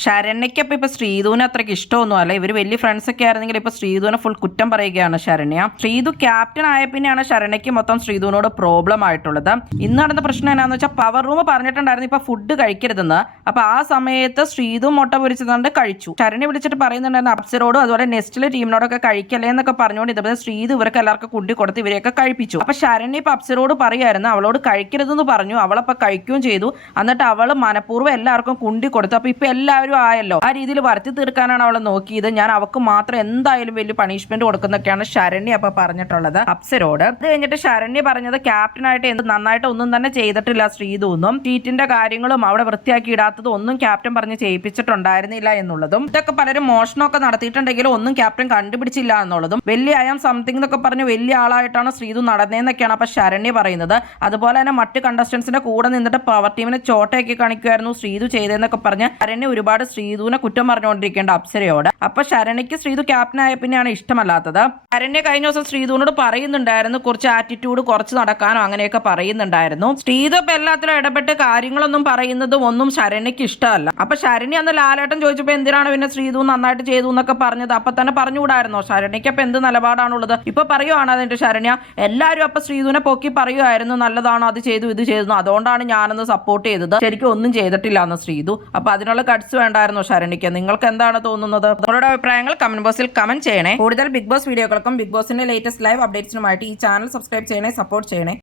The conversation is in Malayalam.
ശരണ്യക്കപ്പം ഇപ്പൊ ശ്രീധുവിന് അത്രയ്ക്ക് ഇഷ്ടമൊന്നും അല്ല. ഇവർ വലിയ ഫ്രണ്ട്സ് ഒക്കെ ആയിരുന്നെങ്കിൽ ഇപ്പൊ ശ്രീധുവിനെ ഫുൾ കുറ്റം പറയുകയാണ് ശരണ്യ. ശ്രീധു ക്യാപ്റ്റൻ ആയ പിന്നെയാണ് ശരണ്യക്ക് മൊത്തം ശ്രീധുവിനോട് പ്രോബ്ലം ആയിട്ടുള്ളത്. ഇന്ന് നടന്ന പ്രശ്നം എന്നാന്ന് വെച്ചാൽ പവർ റൂം പറഞ്ഞിട്ടുണ്ടായിരുന്നു ഇപ്പൊ ഫുഡ് കഴിക്കരുതെന്ന്. അപ്പൊ ആ സമയത്ത് ശ്രീധു മുട്ട പൊരിച്ചതുകൊണ്ട് കഴിച്ചു. ശരണ്യ വിളിച്ചിട്ട് പറയുന്നുണ്ടായിരുന്നു അപ്സരോടും അതുപോലെ നെസ്റ്റിലെ ടീമിനോടൊക്കെ കഴിക്കല്ലേ എന്നൊക്കെ പറഞ്ഞുകൊണ്ട് ഇതുപോലെ ശ്രീധു ഇവർക്ക് എല്ലാവർക്കും കുണ്ടി കൊടുത്ത് ഇവരെയൊക്കെ കഴിപ്പിച്ചു. അപ്പൊ ശരണ്യ ഇപ്പൊ അപ്സരോട് പറയായിരുന്നു അവളോട് കഴിക്കരുതെന്ന് പറഞ്ഞു. അവളപ്പൊ കഴിക്കുകയും ചെയ്തു. എന്നിട്ട് അവള് മനഃപൂർവ്വം എല്ലാവർക്കും കുണ്ടി കൊടുത്തു. അപ്പൊ ഇപ്പൊ എല്ലാവരും ആയല്ലോ. ആ രീതിയിൽ വരുത്തി തീർക്കാനാണ് അവളെ നോക്കിയത്. ഞാൻ അവൾക്ക് മാത്രം എന്തായാലും വലിയ പണിഷ്മെന്റ് കൊടുക്കുന്നൊക്കെയാണ് ശരണ്യ അപ്പൊ പറഞ്ഞിട്ടുള്ളത് അപ്സരോട്. അത് കഴിഞ്ഞിട്ട് ശരണ്യ പറഞ്ഞത് ക്യാപ്റ്റനായിട്ട് എന്ത് നന്നായിട്ട് ഒന്നും തന്നെ ചെയ്തിട്ടില്ല ശ്രീധുവെന്നും ഷീറ്റിന്റെ കാര്യങ്ങളും അവിടെ വൃത്തിയാക്കി ഇടാത്തതും ഒന്നും ക്യാപ്റ്റൻ പറഞ്ഞ് ചെയ്യിപ്പിച്ചിട്ടുണ്ടായിരുന്നില്ല എന്നുള്ളതും ഇതൊക്കെ പലരും മോഷണമൊക്കെ നടത്തിയിട്ടുണ്ടെങ്കിലും ഒന്നും ക്യാപ്റ്റൻ കണ്ടുപിടിച്ചില്ല എന്നുള്ളതും വലിയ ഐ ആം സംതിങ് എന്നൊക്കെ പറഞ്ഞ് വലിയ ആളായിട്ടാണ് ശ്രീധു നടന്നതെന്നൊക്കെയാണ് അപ്പൊ ശരണ്യ പറയുന്നത്. അതുപോലെ തന്നെ മറ്റ് കണ്ടസ്റ്റൻസിന്റെ കൂടെ നിന്നിട്ട് പവർ ടീമിനെ ചോട്ടയാക്കി കാണിക്കുമായിരുന്നു ശ്രീധു ചെയ്തതെന്നൊക്കെ പറഞ്ഞ് ശരണ്യ ഒരുപാട് ശ്രീധുവിനെ കുറ്റം പറഞ്ഞുകൊണ്ടിരിക്കേണ്ട അപ്സരയോട്. അപ്പൊ ശരണ്യക്ക് ശ്രീധു ക്യാപ്റ്റൻ ആയ പിന്നെയാണ് ഇഷ്ടമല്ലാത്തത്. ശരണ്യ കഴിഞ്ഞ ദിവസം ശ്രീധുവിനോട് പറയുന്നുണ്ടായിരുന്നു കുറച്ച് ആറ്റിറ്റ്യൂഡ് കുറച്ച് നടക്കാനോ അങ്ങനെയൊക്കെ പറയുന്നുണ്ടായിരുന്നു. ശ്രീധു ഇപ്പൊ എല്ലാത്തിലും ഇടപെട്ട് കാര്യങ്ങളൊന്നും പറയുന്നതും ഒന്നും ശരണ്യക്ക് ഇഷ്ടമല്ല. അപ്പൊ ശരണ്യ അന്ന് ലാലേട്ടൻ ചോദിച്ചപ്പോ എന്തിനാണ് പിന്നെ ശ്രീധു നന്നായിട്ട് ചെയ്തു എന്നൊക്കെ പറഞ്ഞത്. അപ്പൊ തന്നെ പറഞ്ഞുകൂടായിരുന്നോ ശരണ്യക്ക് അപ്പൊ എന്ത് നിലപാടാണുള്ളത്. ഇപ്പൊ പറയുവാണ് അതിന്റെ ശരണ്യ എല്ലാവരും അപ്പൊ ശ്രീധുവിനെ പൊക്കി പറയുമായിരുന്നു നല്ലതാണോ അത് ചെയ്തു ഇത് ചെയ്തു അതുകൊണ്ടാണ് ഞാനൊന്ന് സപ്പോർട്ട് ചെയ്തത് ശരിക്കും ഒന്നും ചെയ്തിട്ടില്ല എന്ന് ശ്രീധു. അപ്പൊ അതിനുള്ള കട്സ് വേണ്ടായിരുന്നോ ശരണ്യക്ക്. നിങ്ങൾക്ക് എന്താണ് തോന്നുന്നത്? നിങ്ങളുടെ അഭിപ്രായങ്ങൾ കമന്റ് ബോക്സിൽ കമന്റ് ചെയ്യണേ. കൂടുതൽ ബിഗ് ബോസ് വീഡിയോകൾക്കും ബിഗ് ബോസിന്റെ ലേറ്റസ്റ്റ് ലൈവ് അപ്ഡേറ്റ്സിനുമായിട്ട് ഈ ചാനൽ സബ്സ്ക്രൈബ് ചെയ്യണേ, സപ്പോർട്ട് ചെയ്യണേ.